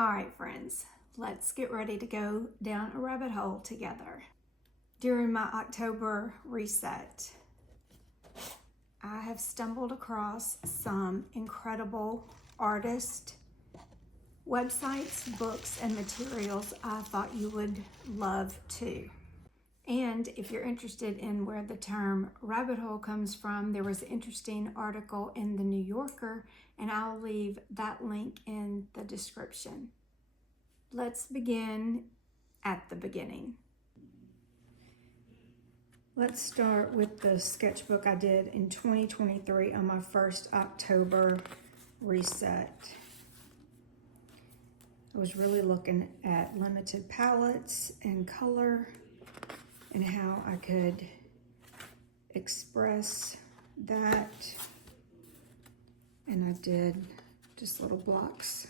All right, friends, let's get ready to go down a rabbit hole together. During my October reset, I have stumbled across some incredible artist websites, books, and materials I thought you would love too. And if you're interested in where the term rabbit hole comes from, there was an interesting article in the New Yorker, and I'll leave that link in the description. Let's begin at the beginning. Let's start with the sketchbook I did in 2023 on my first October reset. I was really looking at limited palettes and color and how I could express that. And I did just little blocks.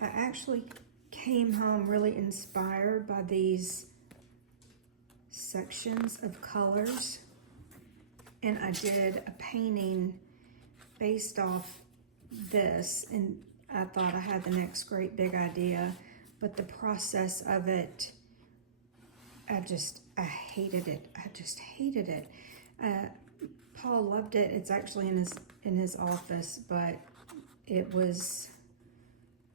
I actually came home really inspired by these sections of colors, and I did a painting based off this, and I thought I had the next great big idea, but the process of it, I hated it. I just hated it. Paul loved it. It's actually in his office, but it was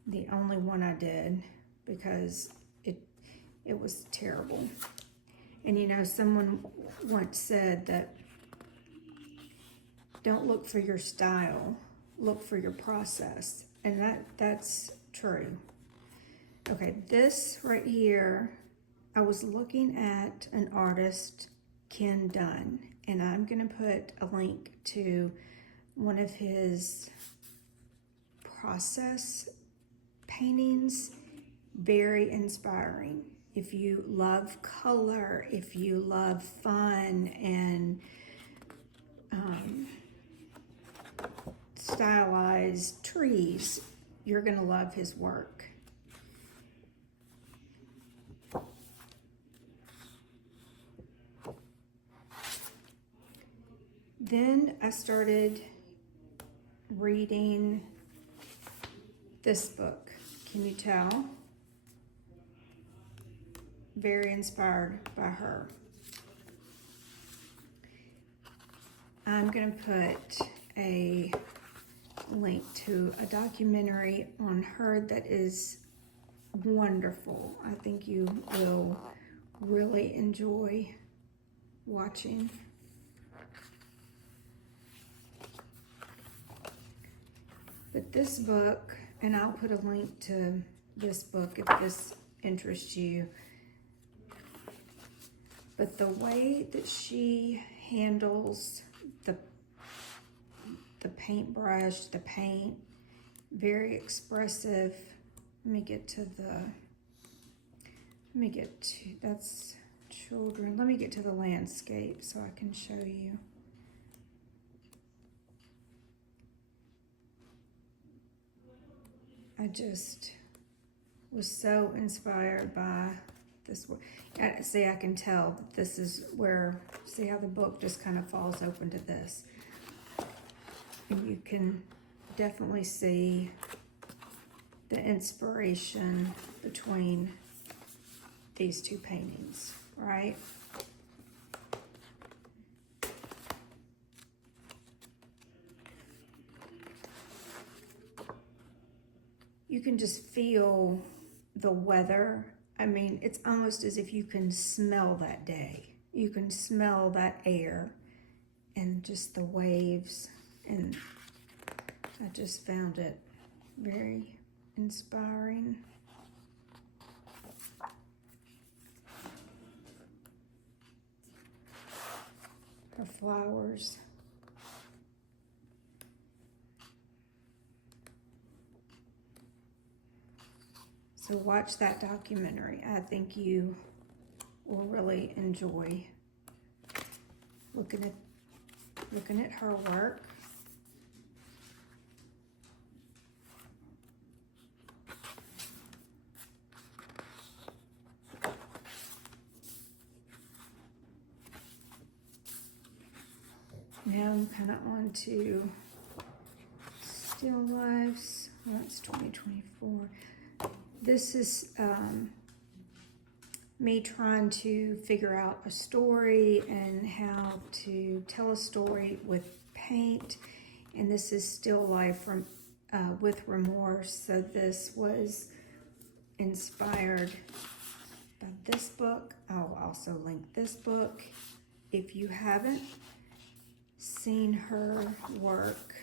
the only one I did because it was terrible. And you know, someone once said that don't look for your style, look for your process. And that's true. Okay, this right here, I was looking at an artist, Ken Dunn, and I'm gonna put a link to one of his process paintings. Very inspiring. If you love color, if you love fun and stylized trees, you're gonna love his work. Then I started reading this book. Can you tell? Very inspired by her. I'm gonna put a link to a documentary on her that is wonderful. I think you will really enjoy watching. But this book, and I'll put a link to this book if this interests you, but the way that she handles the paintbrush, the paint, very expressive. That's children. Let me get to the landscape so I can show you. I just was so inspired by this. See, I can tell that this is where, see how the book just kind of falls open to this. And you can definitely see the inspiration between these two paintings, right? You can just feel the weather. I mean, it's almost as if you can smell that day. You can smell that air and just the waves. And I just found it very inspiring. Her flowers. So watch that documentary. I think you will really enjoy looking at her work. now I'm kind of on to still lifes. Well, that's 2024. This is me trying to figure out a story and how to tell a story with paint. And this is still life from with remorse. So this was inspired by this book. I'll also link this book. If you haven't seen her work,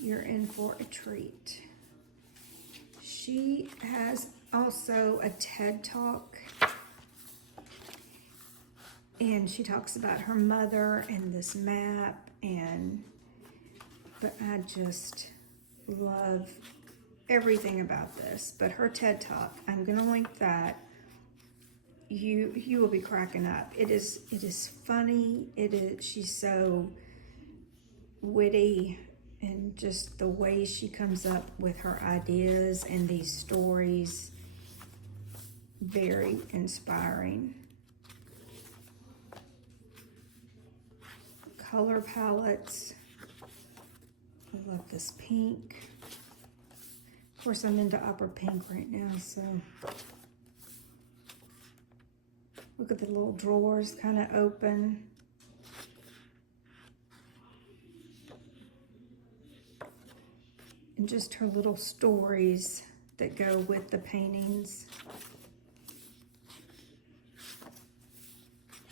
you're in for a treat. She has also a TED Talk, and she talks about her mother and this map, but I just love everything about this. But her TED Talk, I'm gonna link that. You will be cracking up. It is funny. She's so witty, and just the way she comes up with her ideas and these stories, very inspiring. Color palettes. I love this pink. Of course, I'm into opera pink right now, so look at the little drawers kind of open. And just her little stories that go with the paintings.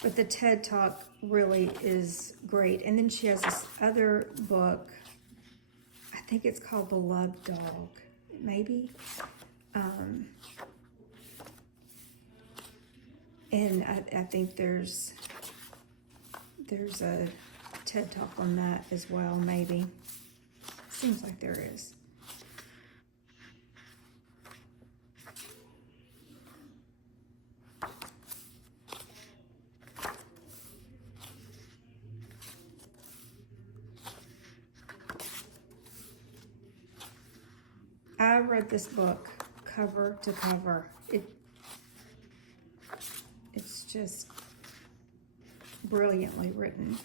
But the TED Talk really is great. And then she has this other book, I think it's called The Love Dog, maybe. And I think there's a TED Talk on that as well, maybe. Seems like there is. I read this book cover to cover. It's just brilliantly written.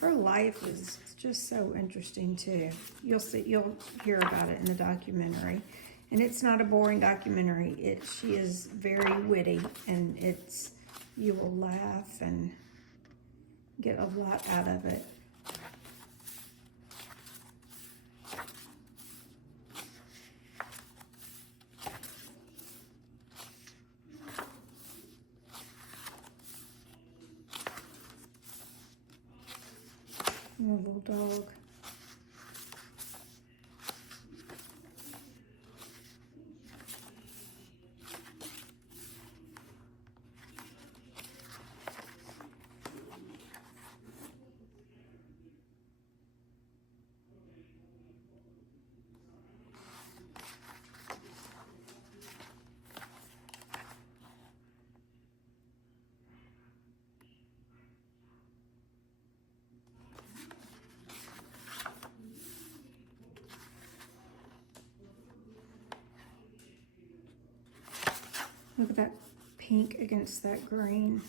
Her life is just so interesting too. You'll hear about it in the documentary. And it's not a boring documentary. She is very witty, and you will laugh and get a lot out of it. And a little dog. Look at that pink against that green.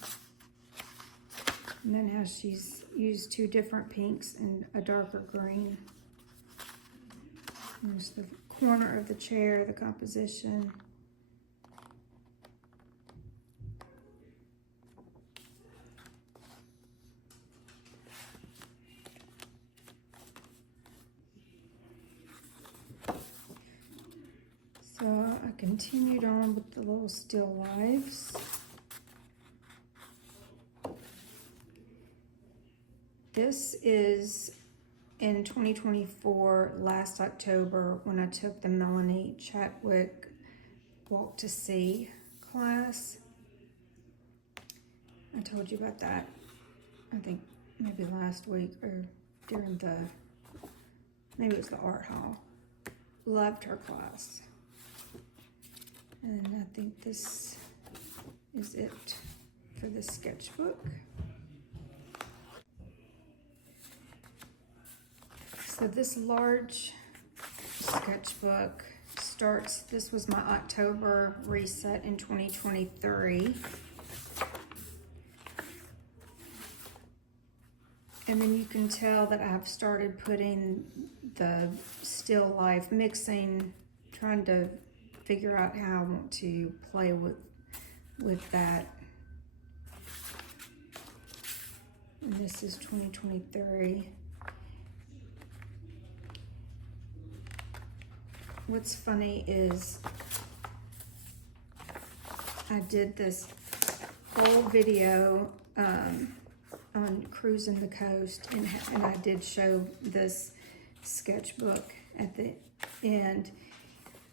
And then how she's used two different pinks and a darker green. There's the corner of the chair, the composition. So I continued on with the little still lives. This is in 2024, last October, when I took the Melanie Chadwick Walk to Sea class. I told you about that, I think maybe last week or during maybe it was the art hall. Loved her class. And I think this is it for the sketchbook. So this large sketchbook this was my October reset in 2023. And then you can tell that I've started putting the still life, mixing, trying to figure out how I want to play with that. And this is 2023. What's funny is I did this whole video on cruising the coast, and I did show this sketchbook at the end,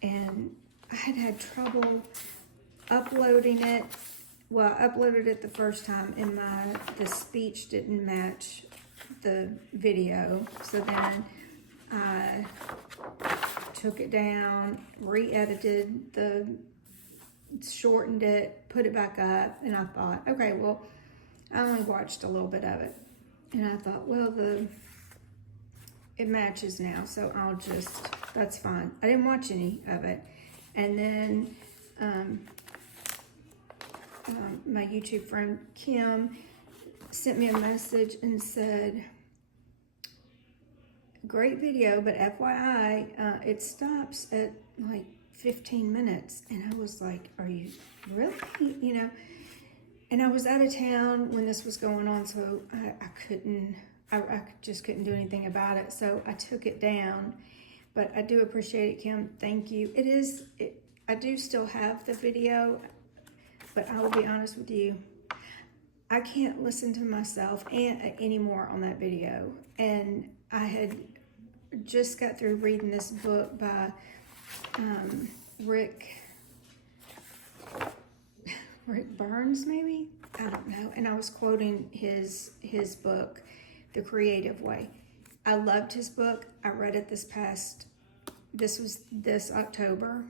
and I had trouble uploading it. Well, I uploaded it the first time, and the speech didn't match the video, so then I took it down, re-edited shortened it, put it back up, and I thought, okay, well, I only watched a little bit of it, and I thought, well, it matches now, so that's fine. I didn't watch any of it, and then my YouTube friend Kim sent me a message and said, great video, but FYI, it stops at like 15 minutes. And I was like, are you really? You know, and I was out of town when this was going on, so I just couldn't do anything about it. So I took it down, but I do appreciate it, Kim. Thank you. I do still have the video, but I will be honest with you, I can't listen to myself anymore on that video. And I had just got through reading this book by Rick Burns, maybe? I don't know. And I was quoting his book, The Creative Way. I loved his book. I read it this was this October.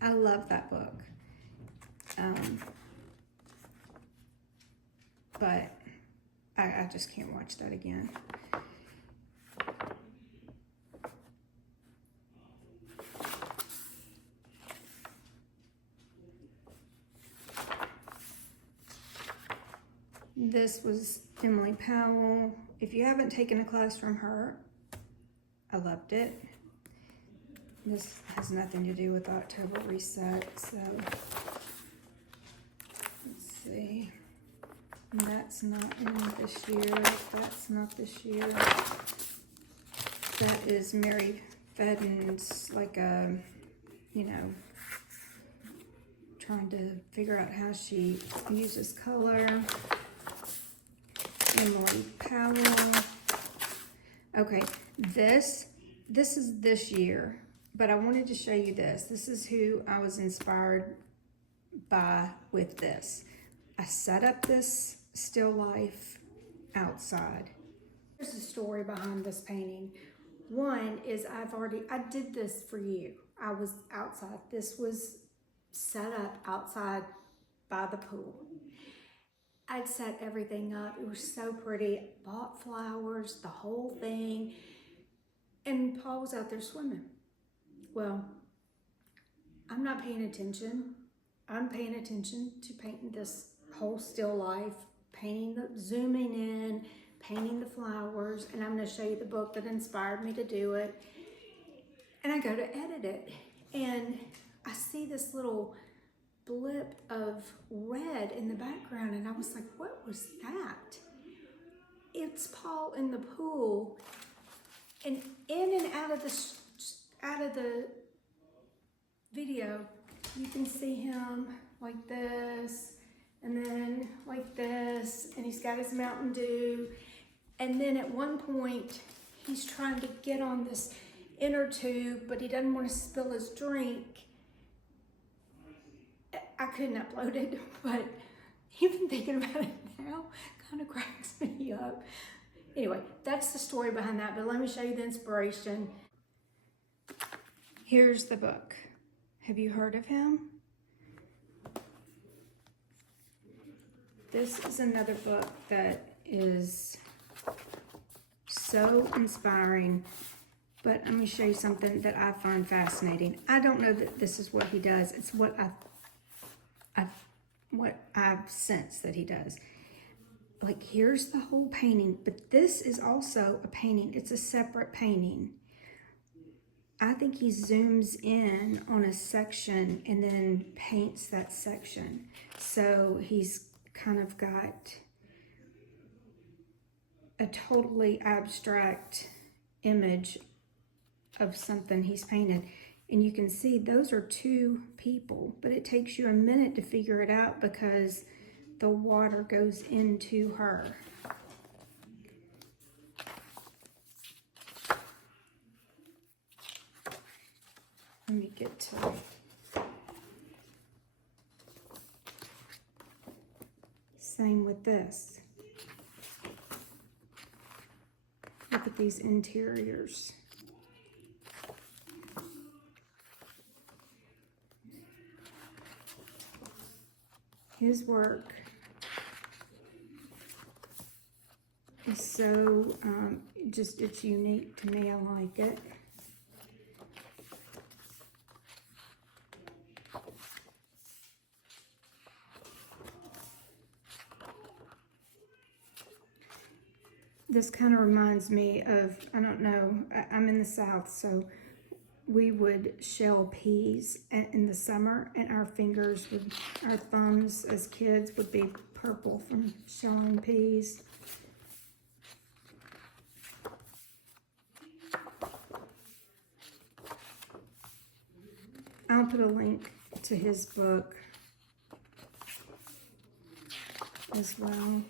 I love that book. But I just can't watch that again. This was Emily Powell. If you haven't taken a class from her, I loved it. This has nothing to do with the October reset, so let's see. And that's not in this year. That's not this year. That is Mary Fedden's, like a, you know, trying to figure out how she uses color. Emily Powell. Okay, this is this year, but I wanted to show you this. This is who I was inspired by with this. I set up this still life outside. There's a story behind this painting. One is I did this for you. I was outside. This was set up outside by the pool. I'd set everything up. It was so pretty. Bought flowers, the whole thing. And Paul was out there swimming. Well, I'm not paying attention. I'm paying attention to painting this whole still life, zooming in, painting the flowers, and I'm going to show you the book that inspired me to do it. And I go to edit it, and I see this little blip of red in the background, and I was like, what was that? It's Paul in the pool, and in and out of the video, you can see him like this, and then like this, and he's got his Mountain Dew, and then at one point, he's trying to get on this inner tube, but he doesn't want to spill his drink. I couldn't upload it, but even thinking about it now kind of cracks me up. Anyway, that's the story behind that, but let me show you the inspiration. Here's the book. Have you heard of him? This is another book that is so inspiring, but let me show you something that I find fascinating. I don't know that this is what he does. It's what I've sensed that he does. like here's the whole painting, but this is also a painting. It's a separate painting. I think he zooms in on a section and then paints that section. So he's kind of got a totally abstract image of something he's painted. And you can see those are two people, but it takes you a minute to figure it out because the water goes into her. Let me get to it. Same with this. Look at these interiors. His work is so, it's unique to me. I like it. This kind of reminds me of, I don't know, I'm in the South, so we would shell peas in the summer, and our fingers would, our thumbs as kids would be purple from shelling peas. I'll put a link to his book as well.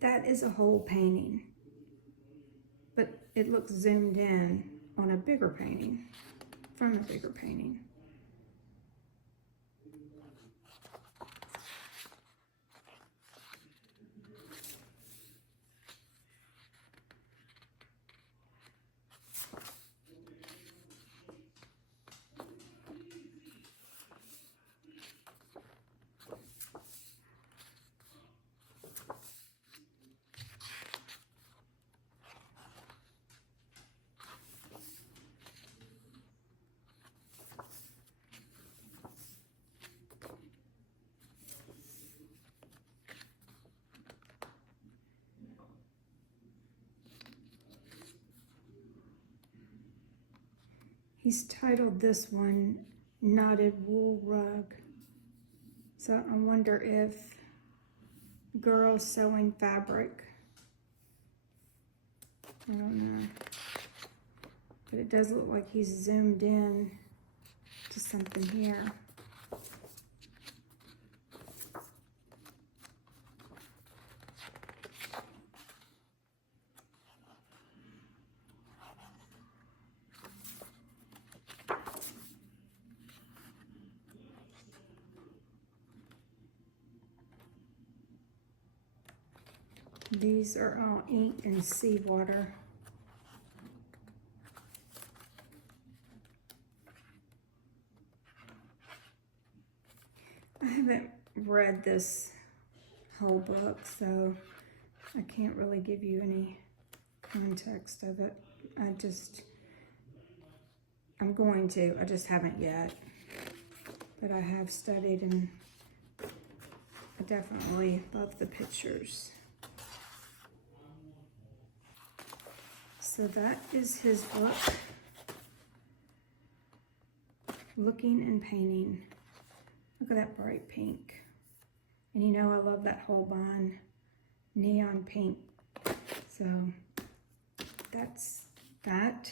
That is a whole painting, but it looks zoomed in on a bigger painting, from a bigger painting. He's titled this one, Knotted Wool Rug. So I wonder if girls sewing fabric. I don't know. But it does look like he's zoomed in to something here. These are all ink and seawater. I haven't read this whole book, so I can't really give you any context of it. I'm going to, I just haven't yet. But I have studied, and I definitely love the pictures. So that is his book, Looking and Painting. Look at that bright pink. And you know I love that Holbein neon pink. So that's that.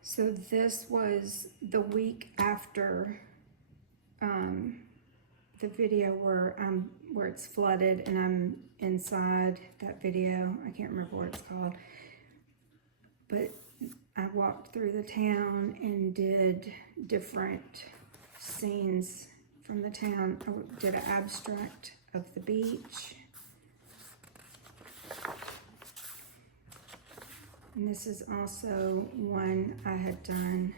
So this was the week after the video where it's flooded and I'm inside that video. I can't remember what it's called. But I walked through the town and did different scenes from the town. I did an abstract of the beach. And this is also one I had done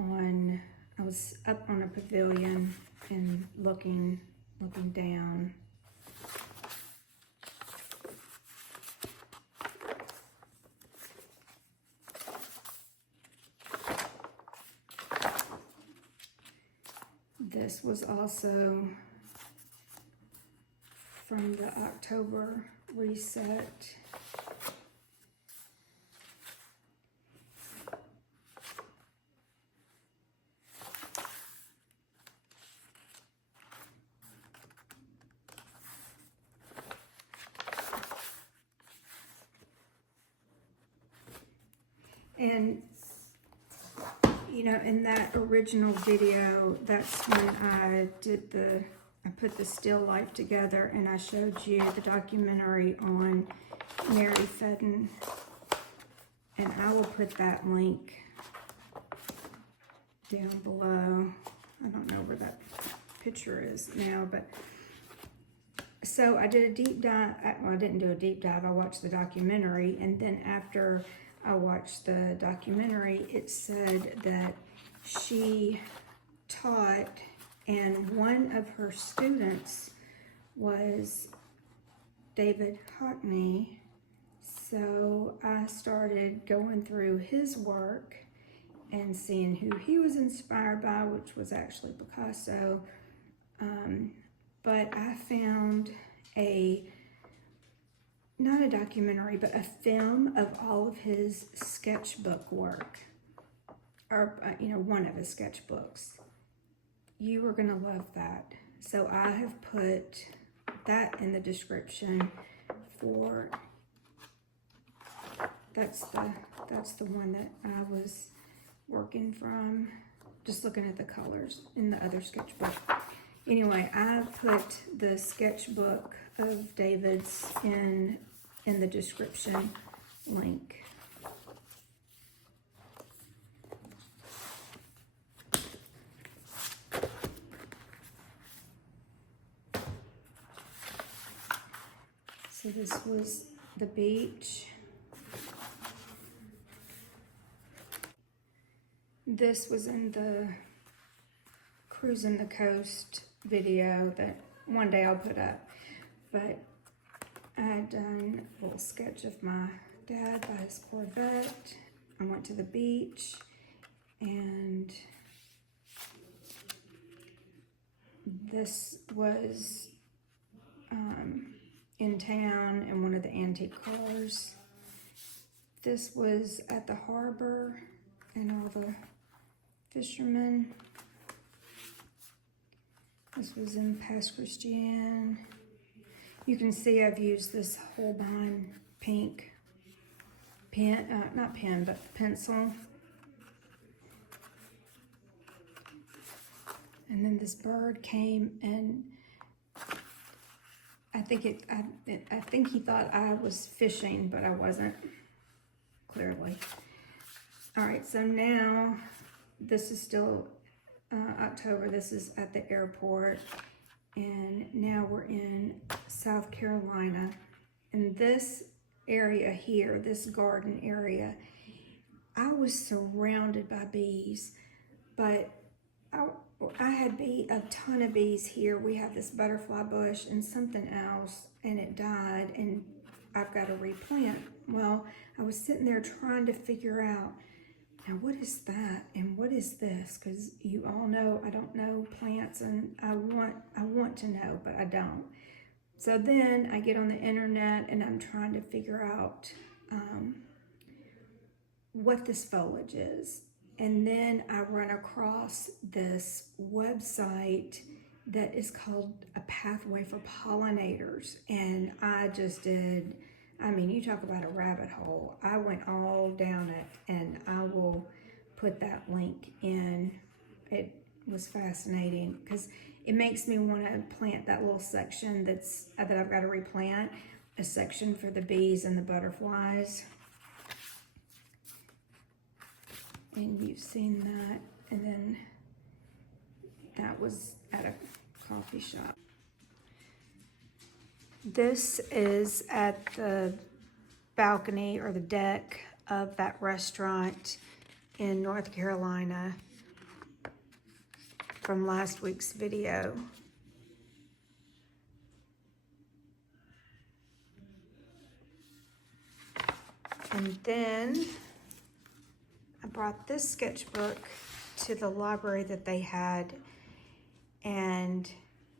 on, I was up on a pavilion and looking down. This was also from the October reset. And, you know, in that original video, that's when I put the still life together, and I showed you the documentary on Mary Fedden. And I will put that link down below. I don't know where that picture is now, but so I did a deep dive. Well, I didn't do a deep dive. I watched the documentary, and then after I watched the documentary, it said that she taught, and one of her students was David Hockney. So I started going through his work and seeing who he was inspired by, which was actually Picasso. But I found not a documentary, but a film of all of his sketchbook work, or, you know, one of his sketchbooks. You are gonna love that. So I have put that in the description for, that's the one that I was working from, just looking at the colors in the other sketchbook. Anyway, I put the sketchbook of David's in the description link. So this was the beach. This was in the Cruising the Coast video that one day I'll put up. But I had done a little sketch of my dad by his Corvette. I went to the beach, and this was in town in one of the antique cars. This was at the harbor and all the fishermen. This was in Pass Christian. You can see I've used this Holbein pink pen, not pen, but pencil. And then this bird came, and I think he thought I was fishing, but I wasn't, clearly. All right, so now this is still October. This is at the airport, and now we're in South Carolina. In this area here, this garden area, I was surrounded by bees, but I had a ton of bees here. We have this butterfly bush and something else, and it died, and I've got to replant. Well, I was sitting there trying to figure out, now what is that and what is this? Because you all know I don't know plants, and I want to know, but I don't. So then I get on the internet and I'm trying to figure out what this foliage is. And then I run across this website that is called A Pathway for Pollinators. And I just did, I mean, you talk about a rabbit hole. I went all down it, and I will put that link in. It was fascinating because it makes me want to plant that little section that I've got to replant, a section for the bees and the butterflies. And you've seen that. And then that was at a coffee shop. This is at the balcony or the deck of that restaurant in North Carolina from last week's video. And then I brought this sketchbook to the library that they had And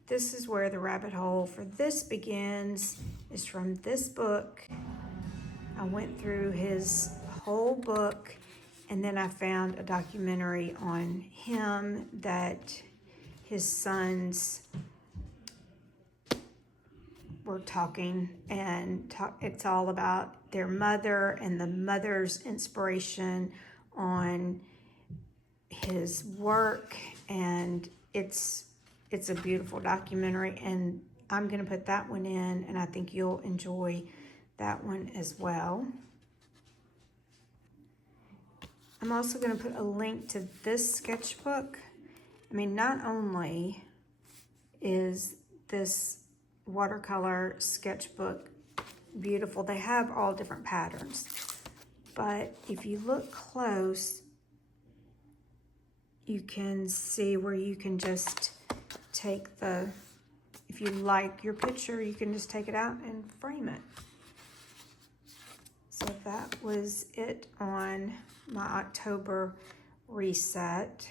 this is where the rabbit hole for this begins, is from this book. I went through his whole book, and then I found a documentary on him that his sons were talking, and it's all about their mother and the mother's inspiration on his work, and it's a beautiful documentary, and I'm gonna put that one in, and I think you'll enjoy that one as well. I'm also gonna put a link to this sketchbook. I mean, not only is this watercolor sketchbook beautiful, they have all different patterns, but if you look close, you can see where you can just take if you like your picture, you can just take it out and frame it. So that was it on my October reset.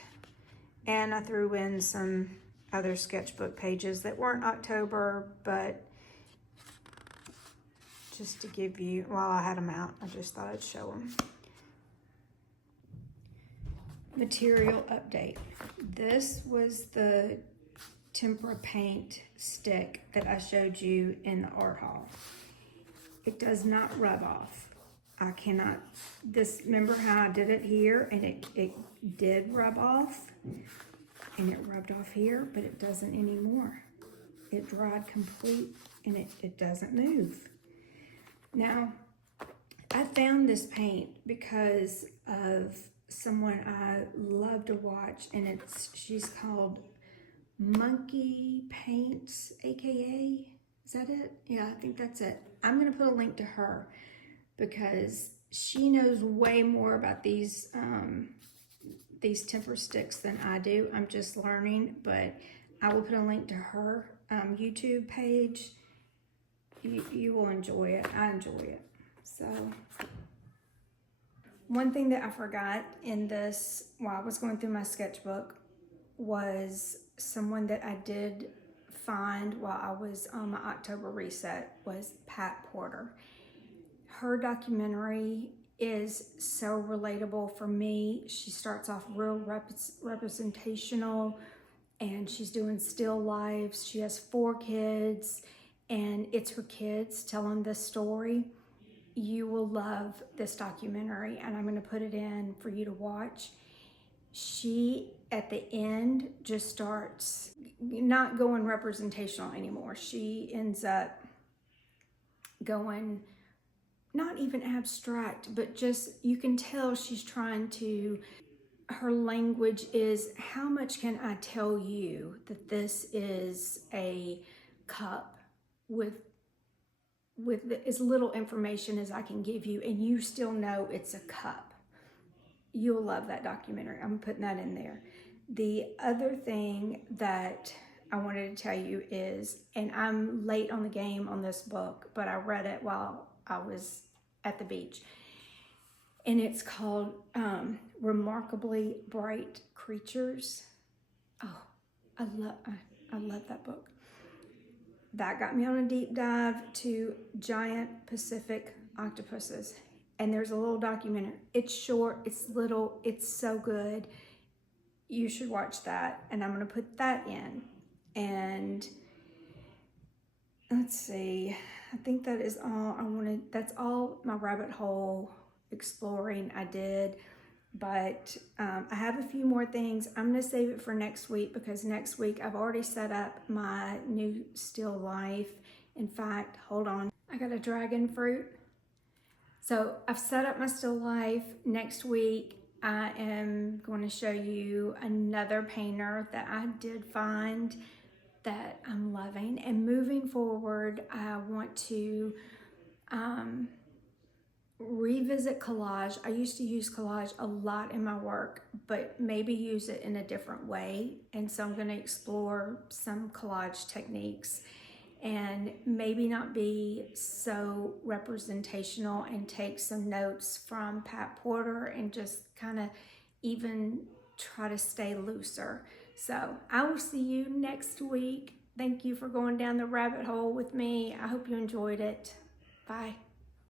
And I threw in some other sketchbook pages that weren't October, but just to give you, while I had them out, I just thought I'd show them. Material update. This was the tempera paint stick that I showed you in the art haul. It does not rub off. I cannot, remember how I did it here, and it did rub off, and it rubbed off here, but it doesn't anymore. It dried complete, and it doesn't move. Now, I found this paint because of someone I love to watch, and she's called Monkey Paints, AKA, is that it? Yeah, I think that's it. I'm gonna put a link to her because she knows way more about these temper sticks than I do. I'm just learning, but I will put a link to her YouTube page. You will enjoy it. I enjoy it. So, one thing that I forgot in this while I was going through my sketchbook was someone that I did find while I was on my October reset was Pat Porter. Her documentary is so relatable for me. She starts off real representational, and she's doing still lives. She has 4 kids, and it's her kids telling this story. You will love this documentary, and I'm gonna put it in for you to watch. She, at the end, just starts not going representational anymore. She ends up going not even abstract, but just, you can tell she's trying to, her language is, how much can I tell you that this is a cup with as little information as I can give you, and you still know it's a cup. You'll love that documentary. I'm putting that in there. The other thing that I wanted to tell you is, and I'm late on the game on this book, but I read it while I was at the beach, and it's called Remarkably Bright Creatures. Oh, I love that book. That got me on a deep dive to giant Pacific octopuses. And there's a little documentary. It's short, it's little, it's so good. You should watch that. And I'm gonna put that in. And let's see, I think that is all I wanted. That's all my rabbit hole exploring I did. But I have a few more things. I'm gonna save it for next week, because next week I've already set up my new still life. In fact, hold on, I got a dragon fruit. So I've set up my still life. Next week I am going to show you another painter that I did find that I'm loving. And moving forward, I want to revisit collage. I used to use collage a lot in my work, but maybe use it in a different way. And so I'm going to explore some collage techniques and maybe not be so representational, and take some notes from Pat Porter and just kind of even try to stay looser. So I will see you next week. Thank you for going down the rabbit hole with me. I hope you enjoyed it. Bye.